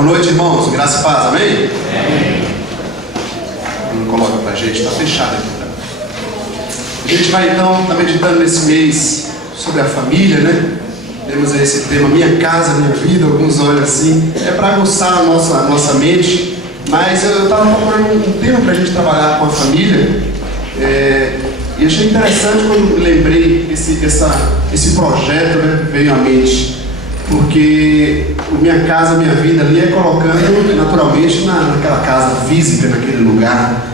Boa noite, irmãos. Graça e paz, amém? Não coloca pra gente, está fechado aqui. Tá? A gente vai então estar meditando nesse mês sobre a família, né? Temos aí esse tema, minha casa, minha vida. Alguns olham assim, é para aguçar a nossa mente. Mas eu estava procurando um tema para a gente trabalhar com a família. E achei interessante quando lembrei esse projeto, né, veio à mente. Porque minha casa, minha vida ali é colocando naturalmente naquela casa física, naquele lugar.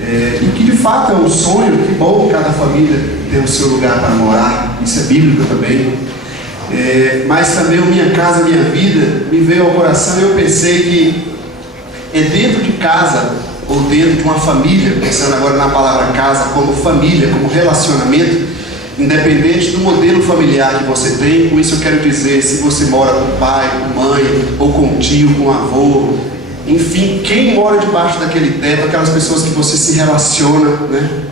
E que de fato é um sonho, que bom cada família ter o seu lugar para morar. Isso é bíblico também. Mas também o minha casa, minha vida me veio ao coração e eu pensei que é dentro de casa ou dentro de uma família, pensando agora na palavra casa como família, como relacionamento, independente do modelo familiar que você tem. Com isso eu quero dizer, se você mora com pai, com mãe, ou com tio, com avô, enfim, quem mora debaixo daquele teto, aquelas pessoas que você se relaciona, né?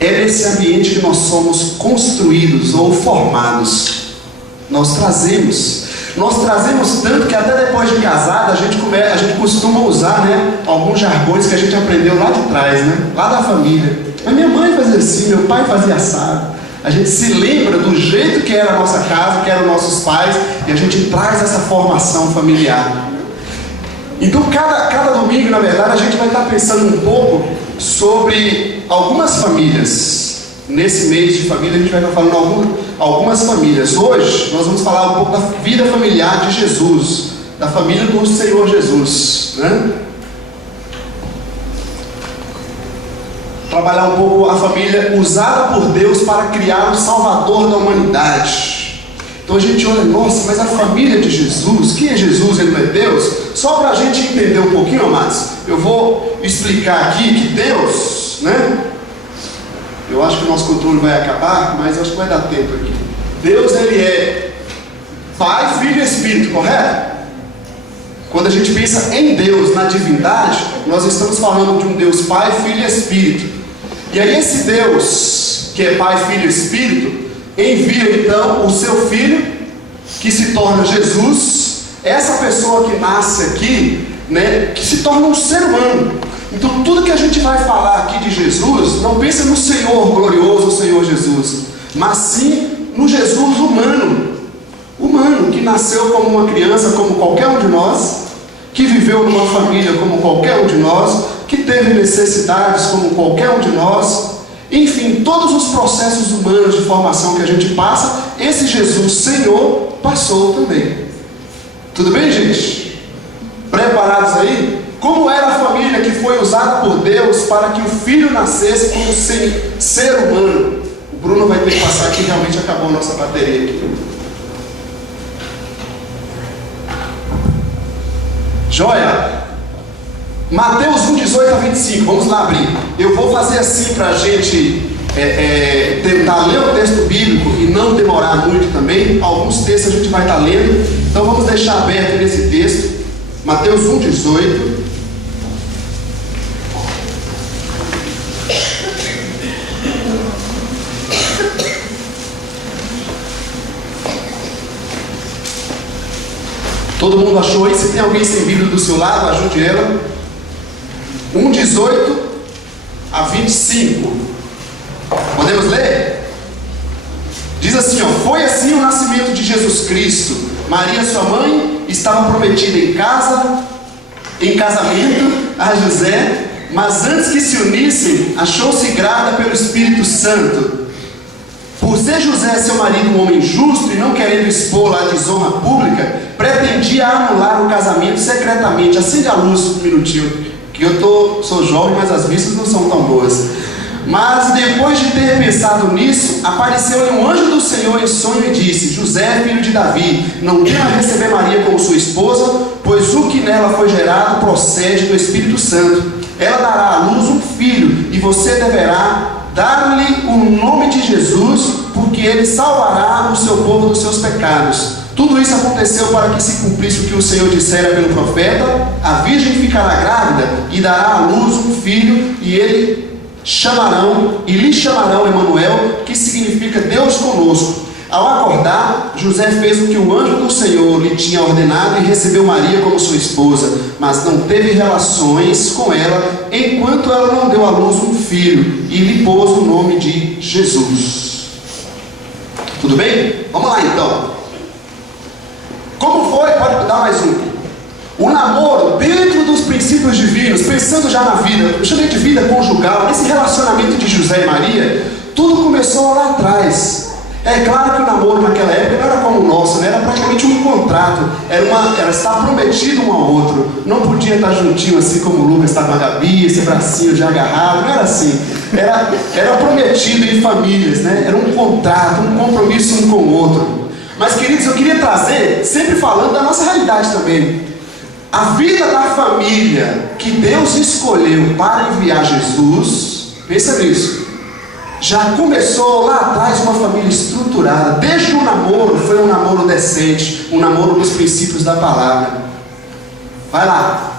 É nesse ambiente que nós somos construídos ou formados. Nós trazemos tanto que até depois de casado a gente costuma usar, né, alguns jargões que a gente aprendeu lá de trás, né, lá da família. Mas minha mãe fazia assim, meu pai fazia assado. A gente se lembra do jeito que era a nossa casa, que eram nossos pais, e a gente traz essa formação familiar. Então cada domingo, na verdade, a gente vai estar pensando um pouco sobre algumas famílias. Nesse mês de família a gente vai estar falando algumas famílias. Hoje nós vamos falar um pouco da vida familiar de Jesus, da família do Senhor Jesus, né? Trabalhar um pouco a família usada por Deus para criar o Salvador da humanidade. Então a gente olha, nossa, mas a família de Jesus, quem é Jesus? Ele não é Deus? Só para a gente entender um pouquinho, amados, eu vou explicar aqui que Deus, né? Eu acho que o nosso controle vai acabar, mas acho que vai dar tempo aqui. Deus, ele é Pai, Filho e Espírito, correto? Quando a gente pensa em Deus, na divindade, nós estamos falando de um Deus Pai, Filho e Espírito. E aí esse Deus, que é Pai, Filho e Espírito, envia então o seu Filho, que se torna Jesus, essa pessoa que nasce aqui, né, que se torna um ser humano. Então tudo que a gente vai falar aqui de Jesus, não pensa no Senhor glorioso, o Senhor Jesus, mas sim no Jesus humano, que nasceu como uma criança, como qualquer um de nós, que viveu numa família como qualquer um de nós, que teve necessidades como qualquer um de nós. Enfim, todos os processos humanos de formação que a gente passa, esse Jesus Senhor passou também. Tudo bem, gente? Preparados aí? Como era a família que foi usada por Deus para que o filho nascesse como ser humano? O Bruno vai ter que passar aqui, realmente acabou a nossa bateria aqui. Joia? Mateus 1, 18 a 25, vamos lá abrir. Eu vou fazer assim para a gente tentar ler o texto bíblico e não demorar muito também. Alguns textos a gente vai estar lendo, então vamos deixar aberto nesse texto. Mateus 1, 18. Todo mundo achou aí? Se tem alguém sem Bíblia do seu lado, ajude ela. 1, 18 a 25. Podemos ler? Diz assim, ó: foi assim o nascimento de Jesus Cristo. Maria, sua mãe, estava prometida em casamento a José, mas antes que se unissem, achou-se grávida pelo Espírito Santo. Por ser José, seu marido, um homem justo e não querendo expô-la à desonra pública, pretendia anular o casamento secretamente. Acende a luz um minutinho, que eu sou jovem, mas as vistas não são tão boas. Mas depois de ter pensado nisso, apareceu-lhe um anjo do Senhor em sonho e disse: José, filho de Davi, não tema receber Maria como sua esposa, pois o que nela foi gerado procede do Espírito Santo. Ela dará à luz um filho, e você deverá dar-lhe o nome de Jesus, porque ele salvará o seu povo dos seus pecados. Tudo isso aconteceu para que se cumprisse o que o Senhor dissera pelo profeta: a virgem ficará grávida e dará à luz um filho, e lhe chamarão Emanuel, que significa Deus conosco. Ao acordar, José fez o que o anjo do Senhor lhe tinha ordenado e recebeu Maria como sua esposa, mas não teve relações com ela enquanto ela não deu à luz um filho e lhe pôs o nome de Jesus. Tudo bem? Vamos lá então. Como foi? Pode dar mais um. O namoro dentro dos princípios divinos, pensando já na vida, eu chamei de vida conjugal, nesse relacionamento de José e Maria, tudo começou lá atrás. É claro que o namoro naquela época não era como o nosso, né? Era praticamente um contrato, era estar prometido um ao outro, não podia estar juntinho assim como o Lucas está com a Gabi, esse bracinho já agarrado, não era assim, era prometido em famílias, né? Era um contrato, um compromisso um com o outro. Mas queridos, eu queria trazer, sempre falando da nossa realidade também, a vida da família que Deus escolheu para enviar Jesus, pensa nisso. Já começou lá atrás uma família estruturada. Desde o namoro, foi um namoro decente, um namoro dos princípios da palavra. Vai lá.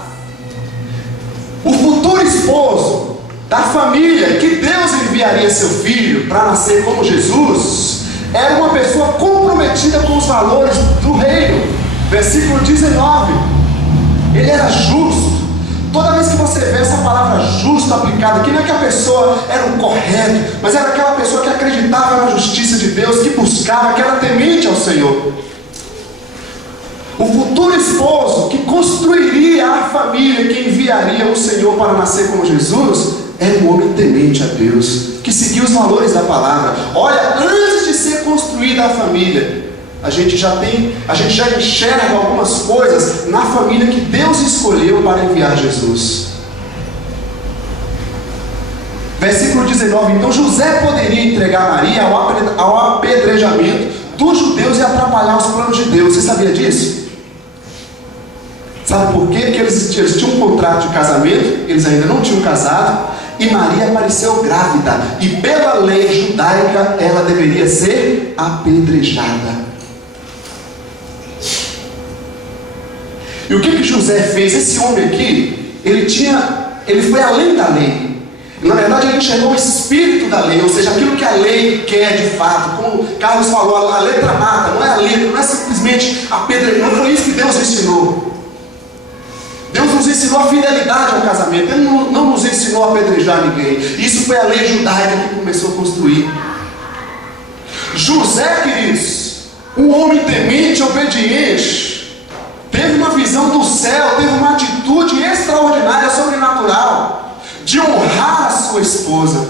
O futuro esposo da família que Deus enviaria seu filho para nascer como Jesus, era uma pessoa comprometida com os valores do reino. Versículo 19. Ele era justo. Toda vez que você vê essa palavra justo aplicada aqui, não é que a pessoa era um correto, mas era aquela pessoa que acreditava na justiça de Deus, que buscava, que era temente ao Senhor. O futuro esposo que construiria a família, que enviaria o Senhor para nascer como Jesus, era um homem temente a Deus, que seguia os valores da palavra. Olha, antes de ser construída a família, a gente já enxerga algumas coisas na família que Deus escolheu para enviar Jesus. Versículo 19. Então José poderia entregar Maria ao apedrejamento dos judeus e atrapalhar os planos de Deus. Você sabia disso? Sabe por quê? Porque eles tinham um contrato de casamento, eles ainda não tinham casado, e Maria apareceu grávida, e pela lei judaica ela deveria ser apedrejada. E o que José fez? Esse homem aqui, ele foi além da lei. Na verdade, ele enxergou o espírito da lei, ou seja, aquilo que a lei quer de fato. Como Carlos falou, a letra mata, não é a letra, não é simplesmente apedrejar. Não foi isso que Deus ensinou. Deus nos ensinou a fidelidade ao casamento. Ele não nos ensinou a apedrejar ninguém. Isso foi a lei judaica que começou a construir. José, queridos, um homem temente, obediente, teve uma visão do céu, teve uma atitude extraordinária, sobrenatural, de honrar a sua esposa.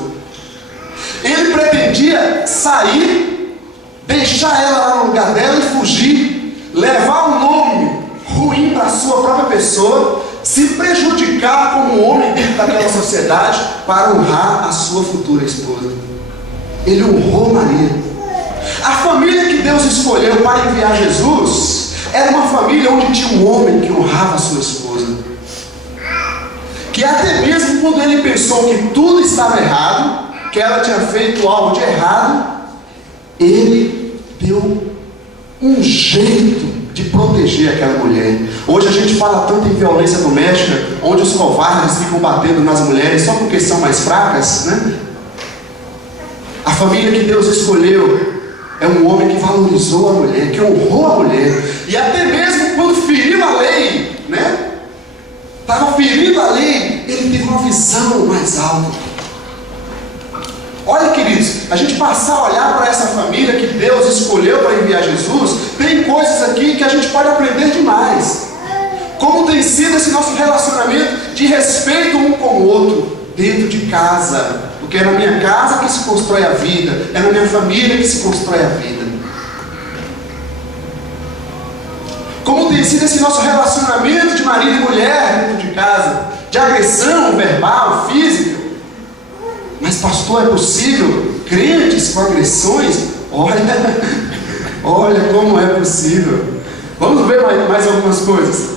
Ele pretendia sair, deixar ela lá no lugar dela e fugir, levar um nome ruim para a sua própria pessoa, se prejudicar como homem dentro daquela sociedade para honrar a sua futura esposa. Ele honrou Maria. A família que Deus escolheu para enviar Jesus era uma família onde tinha um homem que honrava a sua esposa, que até mesmo quando ele pensou que tudo estava errado, que ela tinha feito algo de errado, ele deu um jeito de proteger aquela mulher. Hoje a gente fala tanto em violência doméstica, onde os covardes ficam batendo nas mulheres só porque são mais fracas, né? A família que Deus escolheu é um homem que valorizou a mulher, que honrou a mulher, e até mesmo quando feriu a lei, né? Estava ferindo a lei, ele teve uma visão mais alta. Olha, queridos, a gente passar a olhar para essa família que Deus escolheu para enviar Jesus, tem coisas aqui que a gente pode aprender demais. Como tem sido esse nosso relacionamento de respeito um com o outro, dentro de casa. Porque é na minha casa que se constrói a vida, é na minha família que se constrói a vida. Como tem sido esse nosso relacionamento de marido e mulher dentro de casa, de agressão verbal, física. Mas pastor, é possível crentes com agressões? Olha como é possível. Vamos ver mais algumas coisas.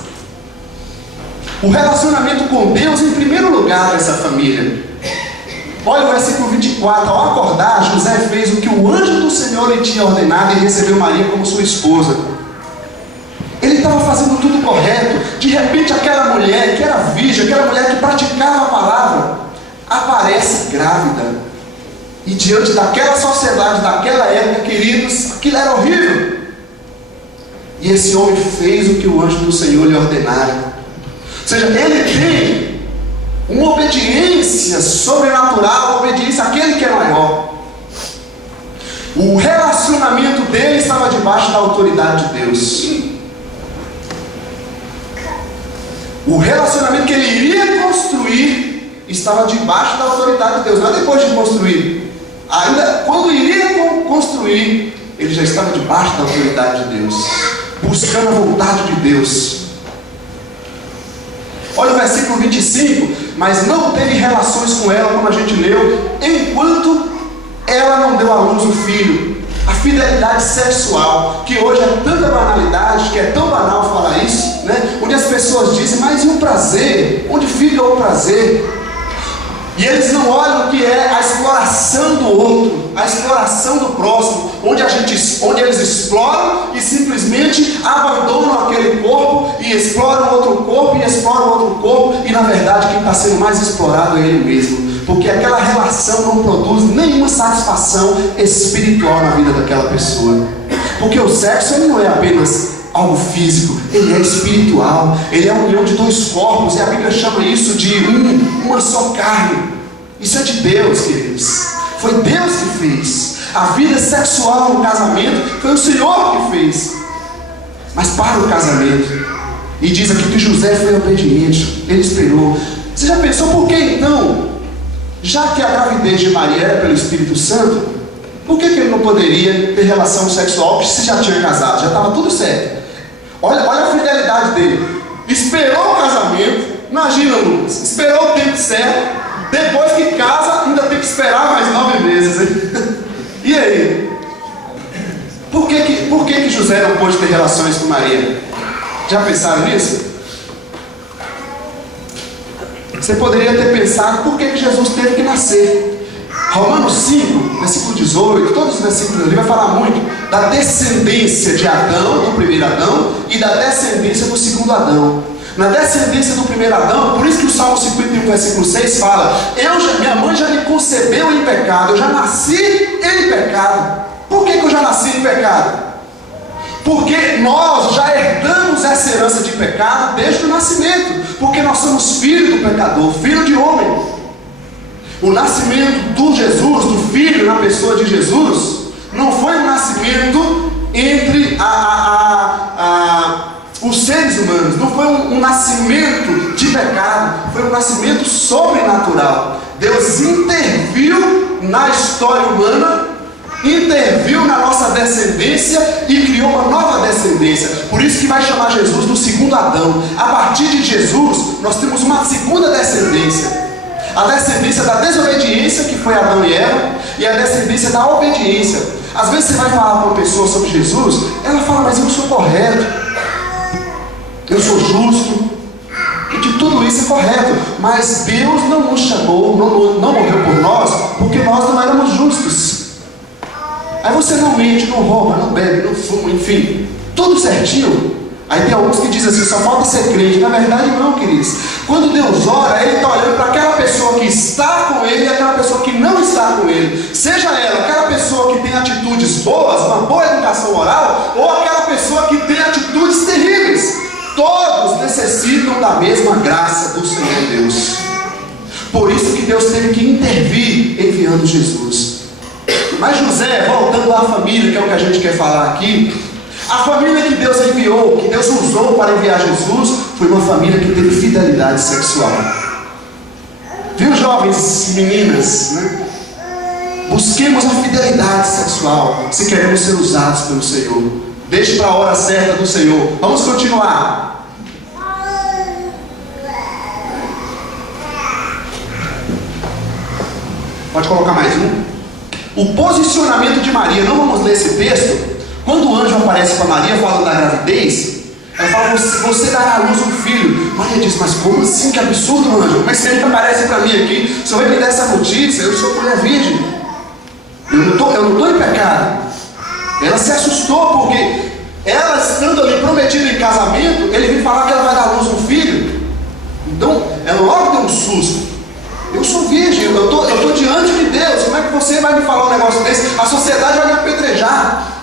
O relacionamento com Deus em primeiro lugar dessa família. Olha o versículo 24. Ao acordar, José fez o que o anjo do Senhor lhe tinha ordenado e recebeu Maria como sua esposa. Ele estava fazendo tudo correto. De repente aquela mulher que era virgem, aquela mulher que praticava a palavra, aparece grávida. E diante daquela sociedade, daquela época, queridos, aquilo era horrível. E esse homem fez o que o anjo do Senhor lhe ordenara. Ou seja, ele tem uma obediência sobrenatural, uma obediência àquele que é maior. O relacionamento dele estava debaixo da autoridade de Deus. O relacionamento que ele iria construir estava debaixo da autoridade de Deus. Não é depois de construir. Ainda quando iria construir, ele já estava debaixo da autoridade de Deus, buscando a vontade de Deus. Olha o versículo 25. Mas não teve relações com ela, como a gente leu, enquanto ela não deu à luz o filho. A fidelidade sexual, que hoje é tanta banalidade, que é tão banal falar isso, né? Onde as pessoas dizem, mas e o prazer? Onde fica o prazer? E eles não olham o que é a exploração do outro, a exploração do próximo, onde eles exploram e simplesmente abandonam aquele corpo e exploram outro corpo e exploram outro corpo, e na verdade quem está sendo mais explorado é ele mesmo, porque aquela relação não produz nenhuma satisfação espiritual na vida daquela pessoa. Porque o sexo ele não é apenas algo físico, ele é espiritual, ele é a união de dois corpos, e a Bíblia chama isso de uma só carne. Isso é de Deus, queridos. Foi Deus que fez. A vida sexual no casamento foi o Senhor que fez. Mas para o casamento, e diz aqui que José foi obediente, ele esperou. Você já pensou por que então, já que a gravidez de Maria era pelo Espírito Santo, por que ele não poderia ter relação sexual se já tinha casado? Já estava tudo certo. Olha a fidelidade dele. Esperou o casamento. Imagina, Lucas, esperou o tempo certo. Depois que casa, ainda tem que esperar mais 9 meses, hein? E aí? Por que José não pôde ter relações com Maria? Já pensaram nisso? Você poderia ter pensado por que Jesus teve que nascer. Romanos 5, versículo 18, todos os versículos ali vai falar muito da descendência de Adão, do primeiro Adão, e da descendência do segundo Adão. Na descendência do primeiro Adão, por isso que o Salmo 51, versículo 6 fala: minha mãe já me concebeu em pecado, eu já nasci em pecado. Por que eu já nasci em pecado? Porque nós já herdamos essa herança de pecado desde o nascimento, porque nós somos filhos do pecador, filho de homem. O nascimento do Jesus, do Filho na pessoa de Jesus, não foi um nascimento entre os seres humanos, não foi um nascimento de pecado, foi um nascimento sobrenatural. Deus interviu na história humana, interviu na nossa descendência e criou uma nova descendência. Por isso que vai chamar Jesus do segundo Adão. A partir de Jesus, nós temos uma segunda descendência. A descendência da desobediência, que foi Adão e Eva, e a descendência da obediência. Às vezes você vai falar para uma pessoa sobre Jesus, ela fala, mas eu sou correto, eu sou justo, e de tudo isso é correto, mas Deus não nos chamou, não morreu por nós, porque nós não éramos justos. Aí você não mente, não rouba, não bebe, não fuma, enfim, tudo certinho. Aí tem alguns que dizem assim, só falta ser crente. Na verdade não, queridos. Quando Deus ora, Ele está olhando para aquela pessoa que está com Ele e aquela pessoa que não está com Ele. Seja ela aquela pessoa que tem atitudes boas, uma boa educação moral, ou aquela pessoa que tem atitudes terríveis. Todos necessitam da mesma graça do Senhor Deus. Por isso que Deus teve que intervir enviando Jesus. Mas José, voltando à família, que é o que a gente quer falar aqui, a família que Deus enviou, que Deus usou para enviar Jesus, foi uma família que teve fidelidade sexual. Viu, jovens meninas, né? Busquemos a fidelidade sexual se queremos ser usados pelo Senhor. Deixe para a hora certa do Senhor. Vamos continuar. Pode colocar mais um. O posicionamento de Maria, não vamos ler esse texto. Quando o anjo aparece para Maria falando da gravidez, ela fala, você dará à luz um filho. Maria diz, mas como assim? Que absurdo, anjo. Como é que você aparece para mim aqui? O Senhor vai me dar essa notícia, eu sou mulher virgem. Eu não estou em pecado. Ela se assustou porque ela estando ali prometida em casamento, ele vem falar que ela vai dar à luz um filho. Então, ela logo deu um susto. Eu sou virgem, eu estou diante de Deus. Como é que você vai me falar um negócio desse? A sociedade vai me apedrejar.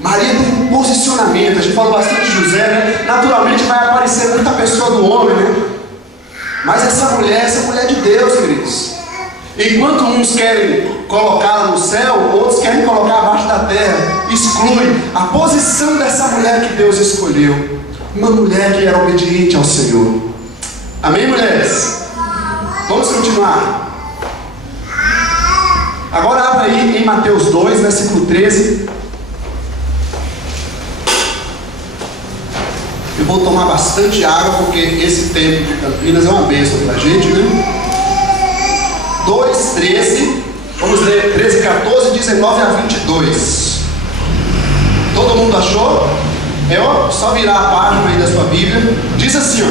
Maria tem um posicionamento. A gente falou bastante de José, né? Naturalmente vai aparecer muita pessoa do homem, né? Mas essa mulher é de Deus, queridos. Enquanto uns querem colocá-la no céu, outros querem colocar abaixo da terra. Exclui a posição dessa mulher que Deus escolheu. Uma mulher que era obediente ao Senhor. Amém, mulheres? Vamos continuar. Agora abra aí em Mateus 2, versículo 13. Eu vou tomar bastante água, porque esse tempo de Campinas é uma bênção para a gente, né? 2, 13. Vamos ler 13, 14, 19 a 22. Todo mundo achou? Só virar a página aí da sua Bíblia. Diz assim, ó: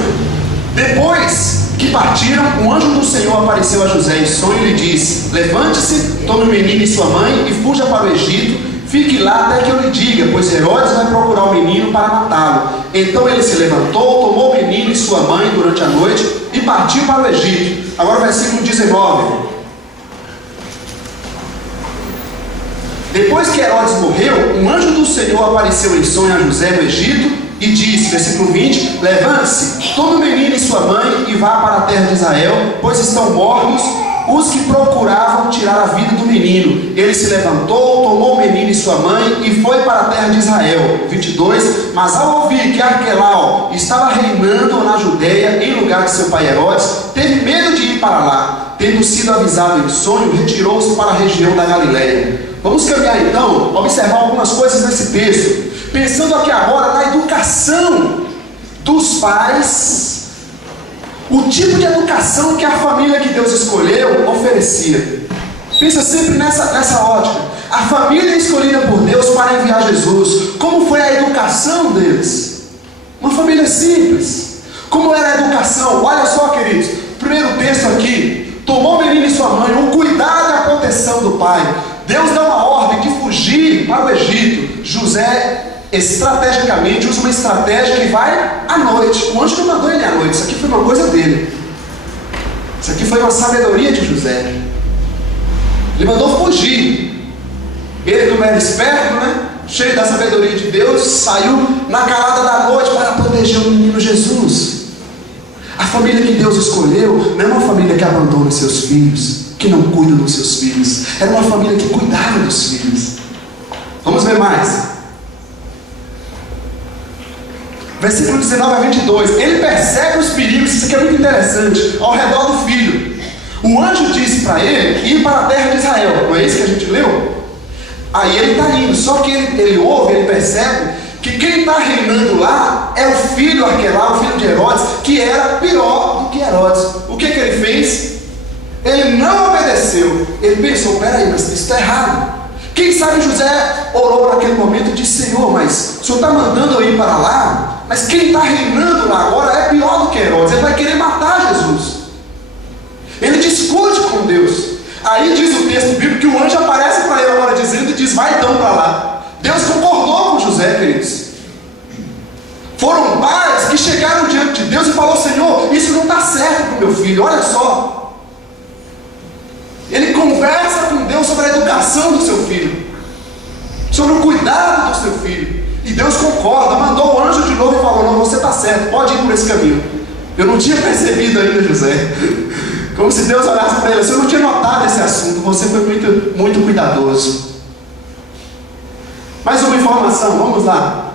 depois que partiram, um anjo do Senhor apareceu a José em sonho e lhe disse: levante-se, tome o menino e sua mãe e fuja para o Egito. Fique lá até que eu lhe diga, pois Herodes vai procurar o menino para matá-lo. Então ele se levantou, tomou o menino e sua mãe durante a noite e partiu para o Egito. Agora o versículo 19. Depois que Herodes morreu, um anjo do Senhor apareceu em sonho a José no Egito e disse, versículo 20: levante-se, tome o menino e sua mãe e vá para a terra de Israel, pois estão mortos os que procuravam tirar a vida do menino. Ele se levantou, tomou o menino e sua mãe e foi para a terra de Israel. 22. Mas ao ouvir que Arquelau estava reinando na Judeia em lugar de seu pai Herodes, teve medo de ir para lá. Tendo sido avisado em sonho, retirou-se para a região da Galileia. Vamos caminhar então, observar algumas coisas nesse texto, pensando aqui agora na educação dos pais. O tipo de educação que a família que Deus escolheu oferecia. Pensa sempre nessa ótica. A família escolhida por Deus para enviar Jesus. Como foi a educação deles? Uma família simples. Como era a educação? Olha só, queridos. Primeiro texto aqui. Tomou o menino e sua mãe. O cuidado e a proteção do pai. Deus dá uma ordem de fugir para o Egito. José estrategicamente usa uma estratégia que vai à noite. O anjo não mandou ele à noite. Isso aqui foi uma coisa dele. Isso aqui foi uma sabedoria de José. Ele mandou fugir. Ele, como era esperto, né, cheio da sabedoria de Deus, saiu na calada da noite para proteger o menino Jesus. A família que Deus escolheu não é uma família que abandona os seus filhos, que não cuida dos seus filhos. Era uma família que cuidava dos filhos. Vamos ver mais. Versículo 19 a 22. Ele percebe os perigos, isso aqui é muito interessante, ao redor do filho. O anjo disse para ele ir para a terra de Israel. Não é isso que a gente leu? Aí ele está indo, só que ele ouve, ele percebe que quem está reinando lá é o filho Arquelau, o filho de Herodes, que era pior do que Herodes. O que ele fez? Ele não obedeceu. Ele pensou, peraí, mas isso está errado. Quem sabe José orou naquele momento e disse: Senhor, mas o Senhor está mandando eu ir para lá, mas quem está reinando lá agora é pior do que Herodes. Ele vai querer matar Jesus. Ele discute com Deus. Aí diz o texto bíblico que o anjo aparece para ele agora dizendo e diz: vai então para lá. Deus concordou com José, queridos. Foram pais que chegaram diante de Deus e falaram: Senhor, isso não está certo para o meu filho, olha só. Ele conversa com Deus sobre a educação do seu filho, sobre o cuidado do seu filho, e Deus concorda, mandou o anjo de novo e falou: não, você está certo, pode ir por esse caminho. Eu não tinha percebido ainda, José. Como se Deus olhasse para ele assim: eu não tinha notado esse assunto, você foi muito, muito cuidadoso. Mais uma informação, vamos lá.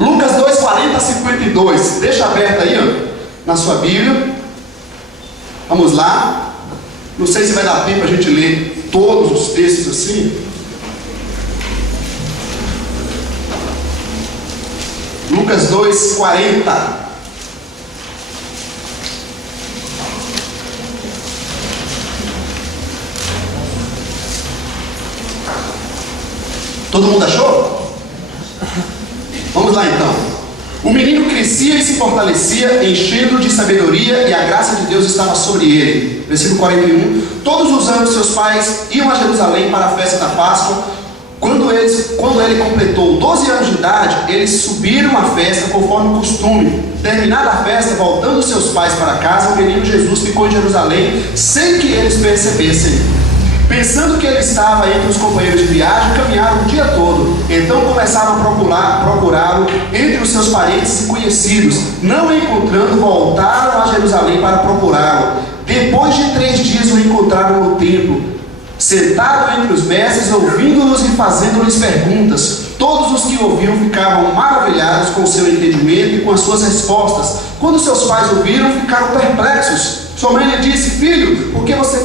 Lucas 2, 40 a 52. Deixa aberto aí, ó, na sua Bíblia. Vamos lá. Não sei se vai dar tempo a gente ler todos os textos assim. Lucas 2, 40. Todo mundo achou? Vamos lá então. O menino crescia e se fortalecia, enchendo de sabedoria, e a graça de Deus estava sobre ele. Versículo 41. Todos os anos seus pais iam a Jerusalém para a festa da Páscoa. Quando ele completou 12 anos de idade, eles subiram à festa conforme o costume. Terminada a festa, voltando seus pais para casa, o menino Jesus ficou em Jerusalém sem que eles percebessem. Pensando que ele estava entre os companheiros de viagem, caminharam o dia todo. Então começaram a procurá-lo entre os seus parentes e conhecidos. Não o encontrando, voltaram a Jerusalém para procurá-lo. Depois de 3 dias o encontraram no templo, sentado entre os mestres, ouvindo-los e fazendo-lhes perguntas. Todos os que ouviam ficavam maravilhados com o seu entendimento e com as suas respostas. Quando seus pais ouviram, ficaram perplexos. Sua mãe lhe disse: filho, por que você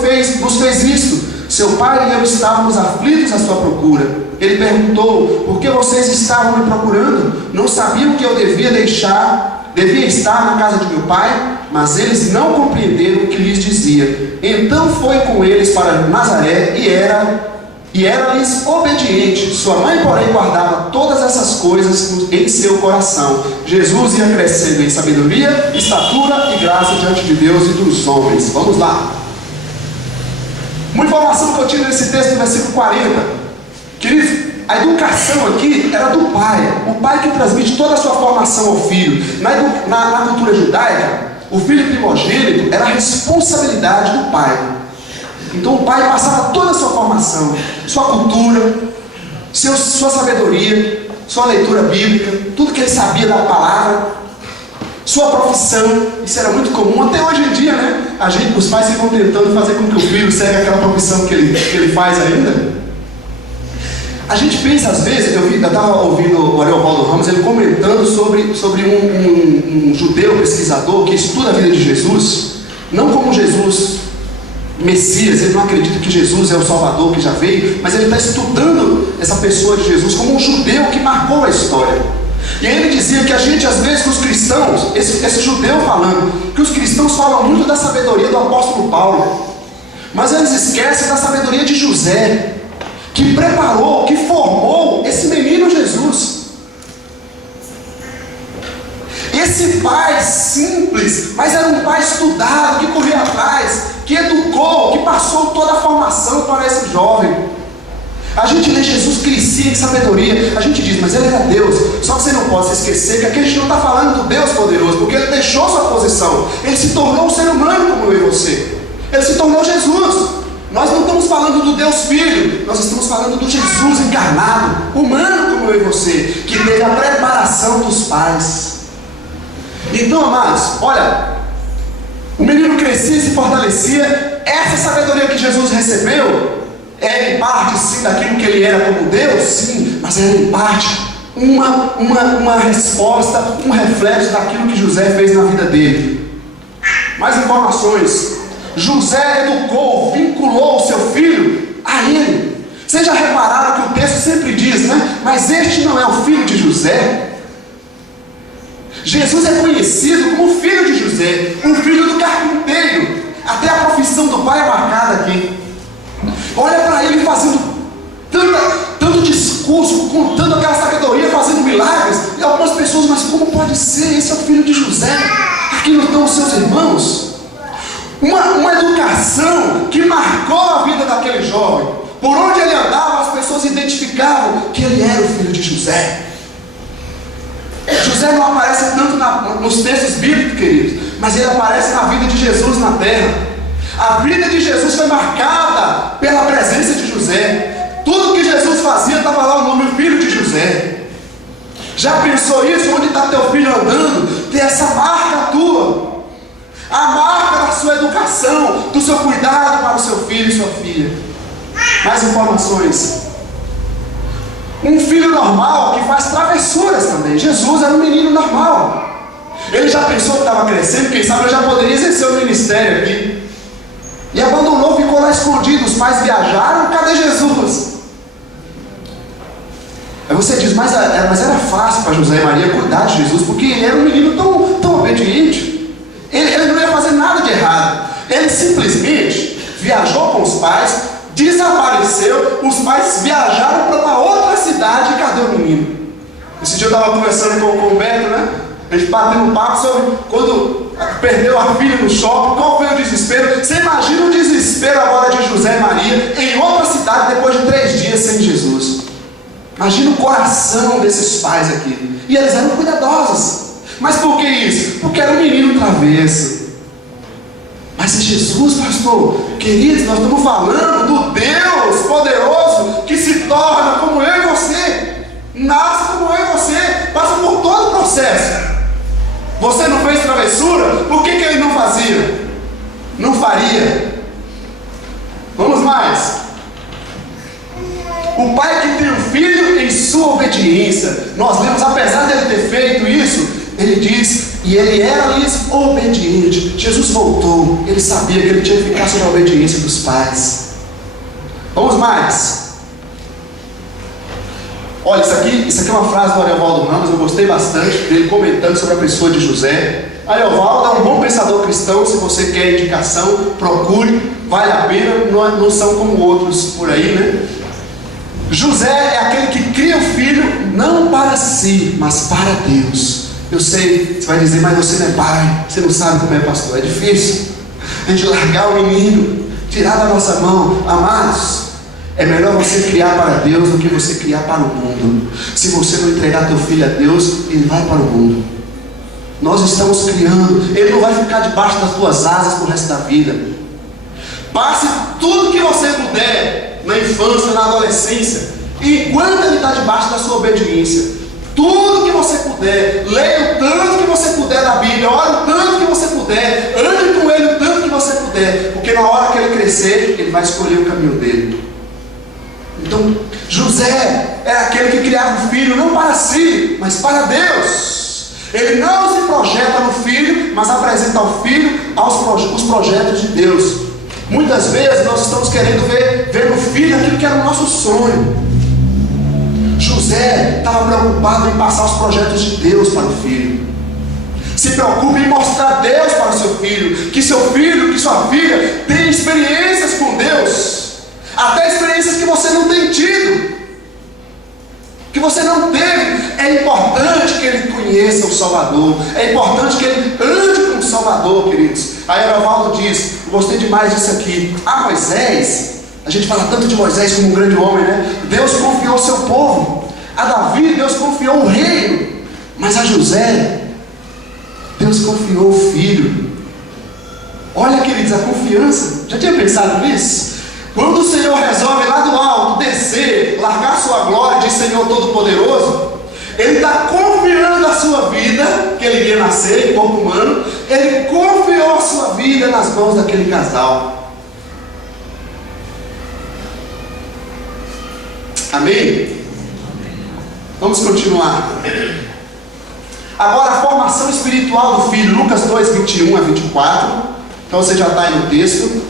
nos fez isto? Seu pai e eu estávamos aflitos à sua procura. Ele perguntou: por que vocês estavam me procurando? Não sabiam que eu devia estar na casa de meu pai? Mas eles não compreenderam o que lhes dizia. Então foi com eles para Nazaré e era-lhes obediente. Sua mãe, porém, guardava todas essas coisas em seu coração. Jesus ia crescendo em sabedoria, estatura e graça diante de Deus e dos homens. Vamos lá. Uma informação que eu tiro nesse texto, no versículo 40. Queridos, a educação aqui era do pai. O pai que transmite toda a sua formação ao filho. Na cultura judaica, o filho primogênito era a responsabilidade do pai. Então o pai passava toda a sua formação, sua cultura, sua sabedoria, sua leitura bíblica, tudo que ele sabia da palavra, sua profissão. Isso era muito comum, até hoje em dia, né? Os pais ficam tentando fazer com que o filho seja aquela profissão que ele faz ainda. A gente pensa às vezes, eu estava ouvindo o Ariel Paulo Ramos, ele comentando sobre um judeu pesquisador que estuda a vida de Jesus, não como Jesus Messias. Ele não acredita que Jesus é o Salvador que já veio, mas ele está estudando essa pessoa de Jesus como um judeu que marcou a história. E aí ele dizia que a gente, às vezes, que os cristãos, esse judeu falando, que os cristãos falam muito da sabedoria do apóstolo Paulo, mas eles esquecem da sabedoria de José, que preparou, que formou esse menino Jesus. Esse pai simples, mas era um pai estudado, que corria atrás, que educou, que passou toda a formação para esse jovem. A gente lê Jesus crescia em sabedoria, a gente diz, mas ele era Deus. Só que você não pode se esquecer que aqui a gente não está falando do Deus poderoso, porque ele deixou sua posição, ele se tornou um ser humano como eu e você, ele se tornou Jesus. Nós não estamos falando do Deus Filho, nós estamos falando do Jesus encarnado, humano como eu e você, que teve a preparação dos pais. Então, amados, olha, o menino crescia e se fortalecia. Essa sabedoria que Jesus recebeu é em parte sim daquilo que ele era como Deus, sim, mas era em parte uma resposta, um reflexo daquilo que José fez na vida dele. Mais informações. José educou, vinculou o seu filho a ele. Vocês já repararam que o texto sempre diz, né? Mas este não é o filho de José. Jesus é conhecido como filho de José, um filho do carpinteiro. Até a profissão do pai é marcada aqui. Olha para ele fazendo tanto discurso, contando aquela sabedoria, fazendo milagres. E algumas pessoas, mas como pode ser? Esse é o filho de José. Aqui não estão os seus irmãos. Uma educação que marcou a vida daquele jovem. Por onde ele andava, as pessoas identificavam que ele era o filho de José. José não aparece tanto nos textos bíblicos, queridos, mas ele aparece na vida de Jesus na terra. A vida de Jesus foi marcada pela presença de José. Tudo que Jesus fazia estava lá o nome filho de José. Já pensou isso? Onde está teu filho andando? Tem essa marca tua. A marca da sua educação, do seu cuidado para o seu filho e sua filha. Mais informações. Um filho normal que faz travessuras também. Jesus era um menino normal. Ele já pensou que estava crescendo, quem sabe ele já poderia exercer o ministério aqui. E abandonou, ficou lá escondido. Os pais viajaram, cadê Jesus? Aí você diz, mas era fácil para José e Maria cuidar de Jesus, porque ele era um menino tão obediente. Ele não ia fazer nada de errado. Ele simplesmente viajou com os pais, desapareceu, os pais viajaram para uma outra cidade. E cadê o menino? Esse dia eu estava conversando com o Beto, né? A gente bateu um papo sobre quando perdeu a filha no shopping, qual foi o desespero. Você imagina o desespero agora de José e Maria em outra cidade depois de 3 dias sem Jesus. Imagina o coração desses pais aqui. E eles eram cuidadosos. Mas por que isso? Porque era um menino travesso. Mas Mas é Jesus, pastor. Queridos, nós estamos falando do Deus poderoso que se torna como eu e você. Nasce como eu e você. Passa por todo o processo. Você não fez travessura? Por que ele não fazia? Não faria. Vamos mais. O pai que tem um filho em sua obediência. Nós lemos, apesar dele ter feito isso, ele diz, e ele era-lhes obediente. Jesus voltou, ele sabia que ele tinha que ficar sob a obediência dos pais. Vamos mais. Olha, isso aqui é uma frase do Ariovaldo Ramos, eu gostei bastante dele comentando sobre a pessoa de José. Ariovaldo é um bom pensador cristão. Se você quer indicação, procure, vale a pena, não são como outros por aí, né? José é aquele que cria o filho não para si, mas para Deus. Eu sei, você vai dizer, mas você não é pai, você não sabe como é, pastor. É difícil a gente largar o menino, tirar da nossa mão. Amados, é melhor você criar para Deus do que você criar para o mundo. Se você não entregar teu filho a Deus, ele vai para o mundo. Nós estamos criando, ele não vai ficar debaixo das tuas asas pro resto da vida. Passe tudo que você puder na infância, na adolescência, enquanto ele está debaixo da sua obediência. Tudo que você puder, leia o tanto que você puder da Bíblia, ore o tanto que você puder, ande com ele o tanto que você puder, porque na hora que ele crescer, ele vai escolher o caminho dele. Então, José é aquele que criava o filho não para si, mas para Deus. Ele não se projeta no filho, mas apresenta ao filho os projetos de Deus. Muitas vezes nós estamos querendo ver no filho aquilo que era o nosso sonho. José estava preocupado em passar os projetos de Deus para o filho. Se preocupe em mostrar Deus para o seu filho, que seu filho, que sua filha tenha experiências com Deus, até experiências que você não tem tido, que você não teve. É importante que ele conheça o Salvador, é importante que ele ande com o Salvador, queridos. Aí Ariovaldo diz, eu gostei demais disso aqui. A Moisés, a gente fala tanto de Moisés como um grande homem, né? Deus confiou o seu povo. A Davi, Deus confiou o reino. Mas a José, Deus confiou o filho. Olha, queridos, a confiança. Já tinha pensado nisso? Quando o Senhor resolve lá do alto descer, largar sua glória de Senhor Todo-Poderoso, Ele está confiando a sua vida, que ele iria nascer em corpo humano. Ele confiou a sua vida nas mãos daquele casal. Amém? Vamos continuar. Agora a formação espiritual do filho, Lucas 2, 21 a 24. Então você já está aí no texto.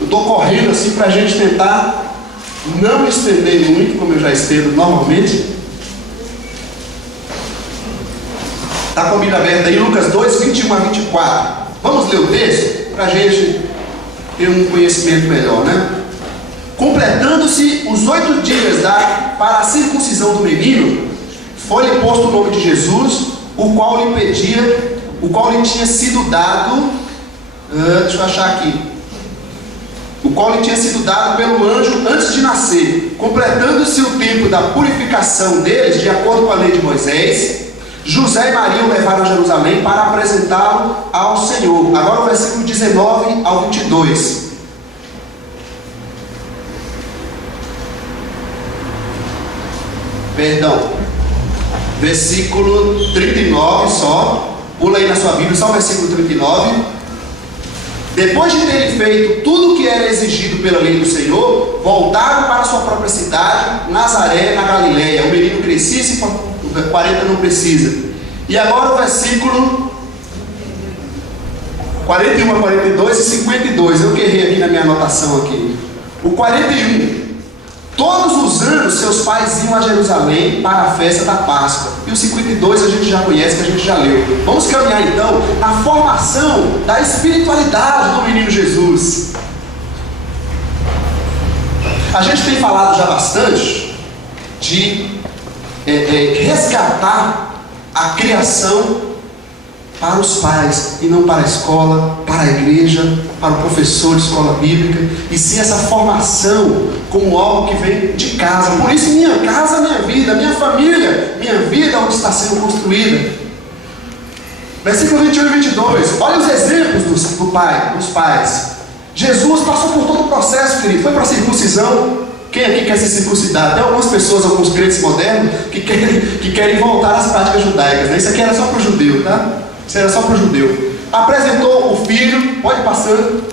Eu estou correndo assim para a gente tentar não estender muito, como eu já estendo normalmente. Está com a Bíblia aberta aí, Lucas 2, 21 a 24. Vamos ler o texto para a gente ter um conhecimento melhor, né? Completando-se os 8 dias para a circuncisão do menino, foi-lhe posto o nome de Jesus, o qual lhe tinha sido dado, deixa eu achar aqui, o qual lhe tinha sido dado pelo anjo antes de nascer. Completando-se o tempo da purificação deles, de acordo com a lei de Moisés, José e Maria o levaram a Jerusalém para apresentá-lo ao Senhor. Agora o versículo 19 ao 22. Perdão, versículo 39 só, pula aí na sua Bíblia, só o versículo 39. Depois de terem feito tudo o que era exigido pela lei do Senhor, voltaram para sua própria cidade, Nazaré, na Galileia. O menino crescia, 40 não precisa. E agora o versículo 41 a 42 e 52, eu errei aqui na minha anotação aqui. O 41. Todos os anos seus pais iam a Jerusalém para a festa da Páscoa. E o 52 a gente já conhece, que a gente já leu. Vamos caminhar então na formação da espiritualidade do menino Jesus. A gente tem falado já bastante de resgatar a criação para os pais, e não para a escola, para a igreja, para o professor de escola bíblica, e sim essa formação como algo que vem de casa. Por isso minha casa, minha vida, minha família, minha vida onde está sendo construída. Versículo 21 e 22. Olha os exemplos dos pais. Jesus passou por todo o processo, querido. Foi para a circuncisão. Quem aqui quer se circuncidar? Tem algumas pessoas, alguns crentes modernos, que querem voltar às práticas judaicas, né? Isso aqui era só para o judeu, tá? Isso era só para o judeu. Apresentou o filho, pode passando.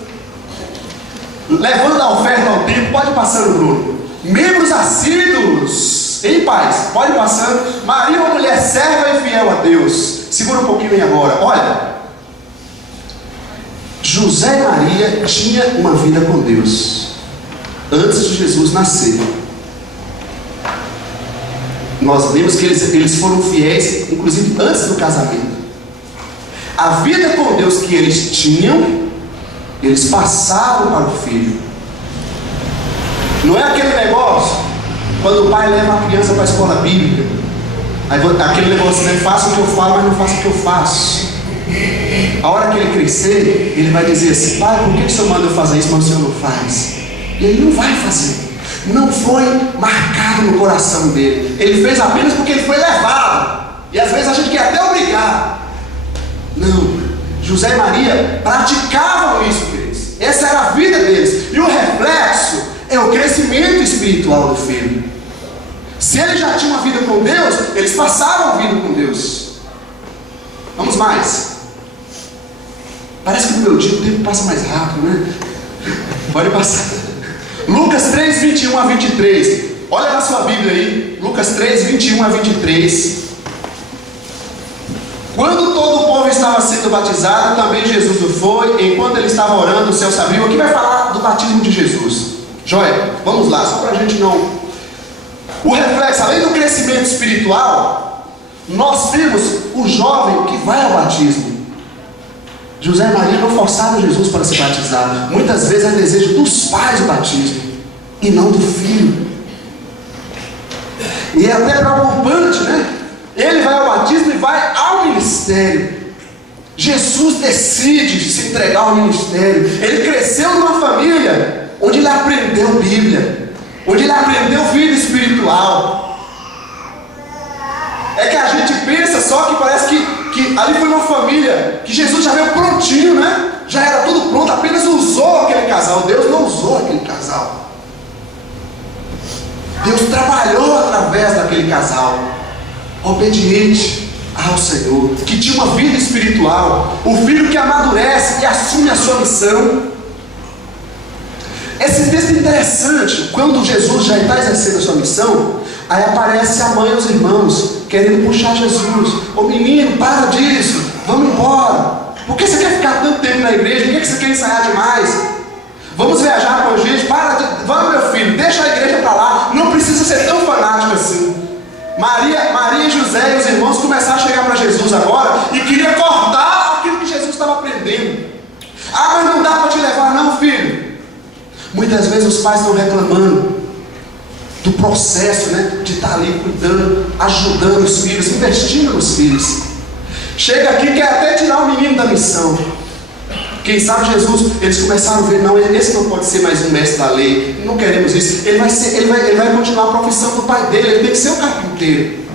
Levando a oferta ao templo, pode passando, Bruno. Membros assíduos em paz, pode passando. Maria, uma mulher serva e fiel a Deus. Segura um pouquinho aí agora. Olha, José e Maria tinham uma vida com Deus antes de Jesus nascer. Nós vemos que eles foram fiéis, inclusive antes do casamento. A vida com Deus que eles tinham, eles passaram para o filho. Não é aquele negócio quando o pai leva a criança para a escola bíblica, aí aquele negócio, né? Faça o que eu falo, mas não faça o que eu faço. A hora que ele crescer, ele vai dizer assim: pai, por que o senhor manda eu fazer isso, mas o senhor não faz? E ele não vai fazer. Não foi marcado no coração dele. Ele fez apenas porque ele foi levado. E às vezes a gente quer até obrigar. Não, José e Maria praticavam isso, queridos. Essa era a vida deles. E o reflexo é o crescimento espiritual do filho. Se ele já tinha uma vida com Deus, eles passaram a vida com Deus. Vamos mais. Parece que no meu dia o tempo passa mais rápido, né? Pode passar. Lucas 3, 21 a 23. Olha na sua Bíblia aí. Lucas 3, 21 a 23. Quando todo o povo estava sendo batizado, também Jesus o foi. Enquanto ele estava orando, o céu se abriu. Aqui vai falar do batismo de Jesus. Joia, vamos lá, só para a gente não... O reflexo, além do crescimento espiritual, nós temos o jovem que vai ao batismo. José e Maria não forçaram Jesus para se batizar. Muitas vezes é desejo dos pais o batismo e não do filho. E é até preocupante, né? Ele vai ao batismo e vai ao ministério. Jesus decide se entregar ao ministério. Ele cresceu numa família onde ele aprendeu Bíblia, onde ele aprendeu vida espiritual. É que a gente pensa só que parece que ali foi uma família que Jesus já veio prontinho, né? Já era tudo pronto, apenas usou aquele casal. Deus não usou aquele casal. Deus trabalhou através daquele casal, obediente ao Senhor, que tinha uma vida espiritual. O filho que amadurece e assume a sua missão. Esse texto é interessante. Quando Jesus já está exercendo a sua missão, aí aparece a mãe e os irmãos querendo puxar Jesus. Ô menino, para disso, vamos embora. Por que você quer ficar tanto tempo na igreja? Por que você quer ensaiar demais? Vamos viajar com a gente. Vamos, meu filho, deixa a igreja para lá. Não precisa ser tão fanático assim. Maria e José e os irmãos começaram a chegar para Jesus agora e queria cortar aquilo que Jesus estava aprendendo. Ah, mas não dá para te levar não, filho. Muitas vezes os pais estão reclamando do processo, né, de estar ali cuidando, ajudando os filhos, investindo nos filhos. Chega aqui e quer até tirar o menino da missão. Quem sabe Jesus, eles começaram a ver, não, esse não pode ser mais um mestre da lei, não queremos isso. Ele vai continuar a profissão do pai dele, ele tem que ser um carpinteiro.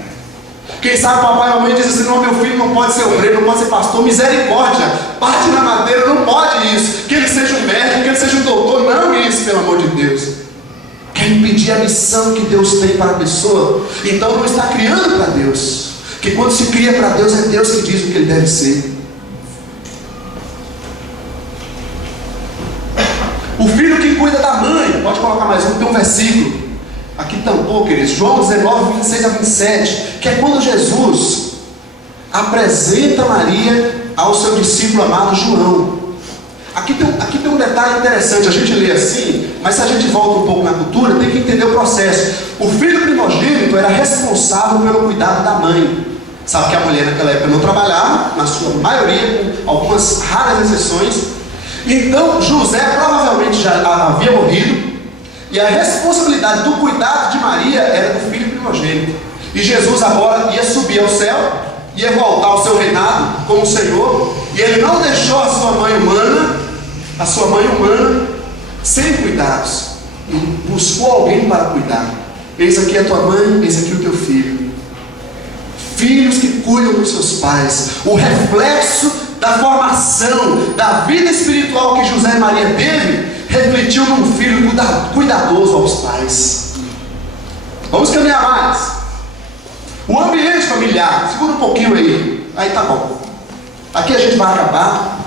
Quem sabe papai e mamãe dizem assim: não, meu filho não pode ser obreiro, não pode ser pastor, misericórdia, parte na madeira, não pode isso. Que ele seja um médico, que ele seja um doutor, não isso, pelo amor de Deus. Quer impedir a missão que Deus tem para a pessoa, então não está criando para Deus. Que quando se cria para Deus, é Deus que diz o que ele deve ser. O filho que cuida da mãe, pode colocar mais um, tem um versículo aqui tampou, queridos, João 19, 26 a 27, que é quando Jesus apresenta Maria ao seu discípulo amado João. Aqui tem um detalhe interessante. A gente lê assim, mas se a gente volta um pouco na cultura, tem que entender o processo. O filho primogênito era responsável pelo cuidado da mãe. Sabe que a mulher naquela época não trabalhava, na sua maioria, com algumas raras exceções. Então José provavelmente já havia morrido, e a responsabilidade do cuidado de Maria era do filho primogênito. E Jesus agora ia subir ao céu, ia voltar ao seu reinado como Senhor, e ele não deixou a sua mãe humana sem cuidados. Ele buscou alguém para cuidar. Eis aqui a tua mãe, eis aqui o teu filho. filhos que cuidam dos seus pais. O reflexo da formação, da vida espiritual que José e Maria teve, refletiu num filho cuidadoso aos pais. Vamos caminhar mais. O ambiente familiar, segura um pouquinho aí tá bom. Aqui a gente vai acabar.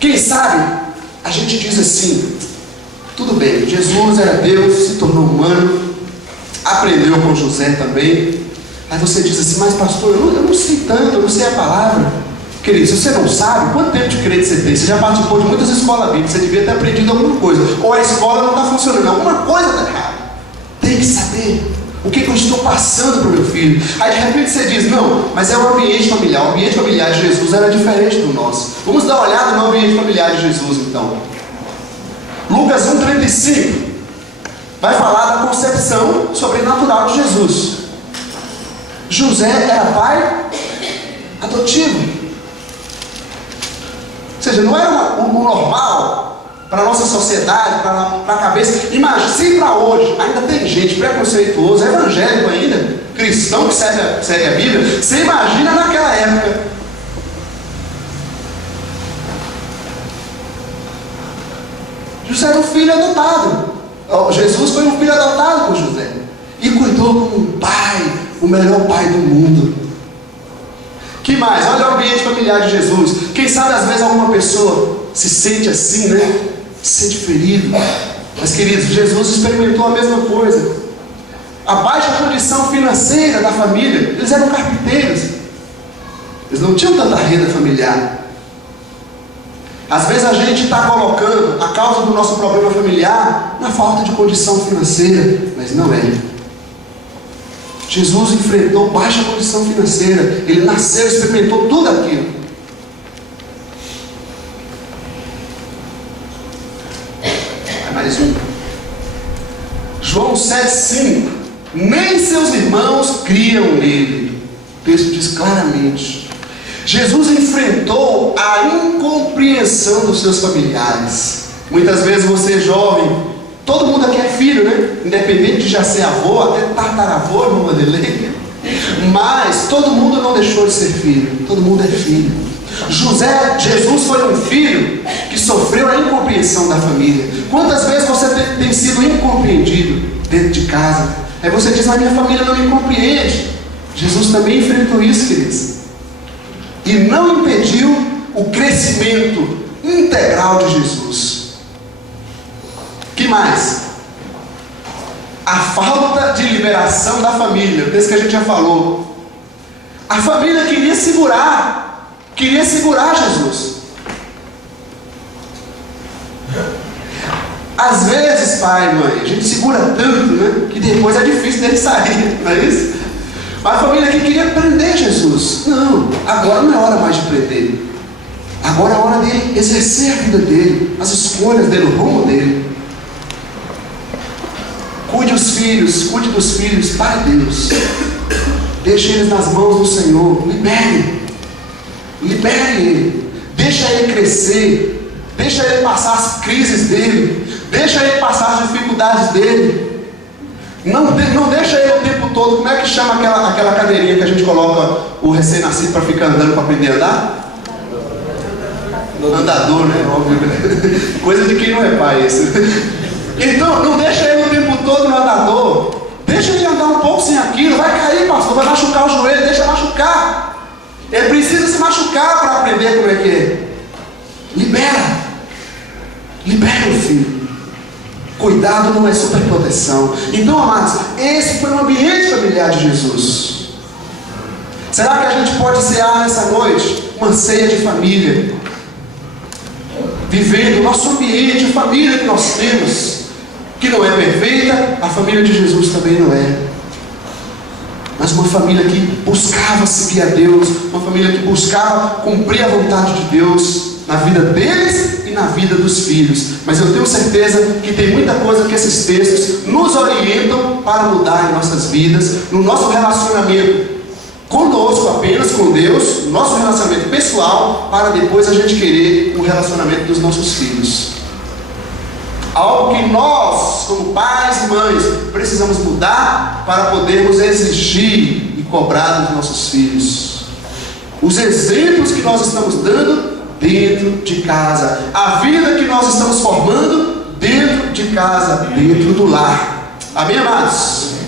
Quem sabe a gente diz assim: tudo bem, Jesus era Deus, se tornou humano, aprendeu com José também. Aí você diz assim: mas pastor, eu não sei tanto, eu não sei a palavra. Querido, se você não sabe, quanto tempo de crente você tem? Você já participou de muitas escolas bíblicas, você devia ter aprendido alguma coisa. Ou a escola não está funcionando, alguma coisa está errada. Tem que saber o que eu estou passando para o meu filho. Aí de repente você diz: não, mas é o ambiente familiar. O ambiente familiar de Jesus era diferente do nosso. Vamos dar uma olhada no ambiente familiar de Jesus então. Lucas 1,35 vai falar da concepção sobrenatural de Jesus. José era pai adotivo. Ou seja, não era o normal para a nossa sociedade, para a cabeça. Imagina, se para hoje ainda tem gente preconceituosa, evangélico ainda, cristão que segue a Bíblia, você imagina naquela época. José era um filho adotado. Jesus foi um filho adotado por José. E cuidou como um pai, o melhor pai do mundo. Que mais? Olha o ambiente familiar de Jesus. Quem sabe às vezes alguma pessoa se sente assim, né? Se sente ferido. Mas queridos, Jesus experimentou a mesma coisa. A baixa condição financeira da família, eles eram carpinteiros. Eles não tinham tanta renda familiar. Às vezes a gente está colocando a causa do nosso problema familiar na falta de condição financeira, mas não é. Jesus enfrentou baixa condição financeira. Ele nasceu, experimentou tudo aquilo. Mais um. João 7,5. Nem seus irmãos criam nele. O texto diz claramente. Jesus enfrentou a incompreensão dos seus familiares. Muitas vezes você jovem, todo mundo aqui é filho, né? Independente de já ser avô, até tataravô, irmão Vanderlei. Mas todo mundo não deixou de ser filho. Todo mundo é filho. Jesus foi um filho que sofreu a incompreensão da família. Quantas vezes você tem sido incompreendido dentro de casa? Aí você diz: a minha família não me compreende. Jesus também enfrentou isso, queridos. E não impediu o crescimento integral de Jesus. Que mais? A falta de liberação da família. Desse que a gente já falou. A família queria segurar Jesus. Às vezes, pai e mãe, a gente segura tanto, né, que depois é difícil dele sair, não é isso? A família que queria prender Jesus. Não, agora não é hora mais de prender. Agora é hora dele exercer a vida dele, as escolhas dele, o rumo dele. Cuide dos filhos para Deus. Deixe eles nas mãos do Senhor. Libere ele. Deixa ele crescer. Deixa ele passar as crises dele. Deixa ele passar as dificuldades dele. Não deixa ele o tempo todo. Como é que chama aquela cadeirinha que a gente coloca o recém-nascido para ficar andando, para aprender a andar? Andador, né? Óbvio. Coisa de quem não é pai isso. Então, não deixa ele o tempo todo no andador. Deixa ele andar um pouco sem aquilo. Vai cair, pastor, vai machucar o joelho. Deixa machucar. Ele precisa se machucar para aprender como é que é. Libera o filho. Cuidado não é superproteção. Então, amados, esse foi o ambiente familiar de Jesus. Será que a gente pode cear nessa noite uma ceia de família? Vivendo o nosso ambiente, a família que nós temos, que não é perfeita, a família de Jesus também não é. Mas uma família que buscava seguir a Deus, uma família que buscava cumprir a vontade de Deus na vida deles e na vida dos filhos. Mas eu tenho certeza que tem muita coisa que esses textos nos orientam para mudar em nossas vidas, no nosso relacionamento conosco, apenas com Deus, nosso relacionamento pessoal, para depois a gente querer o relacionamento dos nossos filhos. Algo que nós, como pais e mães, precisamos mudar para podermos exigir e cobrar dos nossos filhos. Os exemplos que nós estamos dando dentro de casa, a vida que nós estamos formando dentro de casa, dentro do lar. Amém, amados?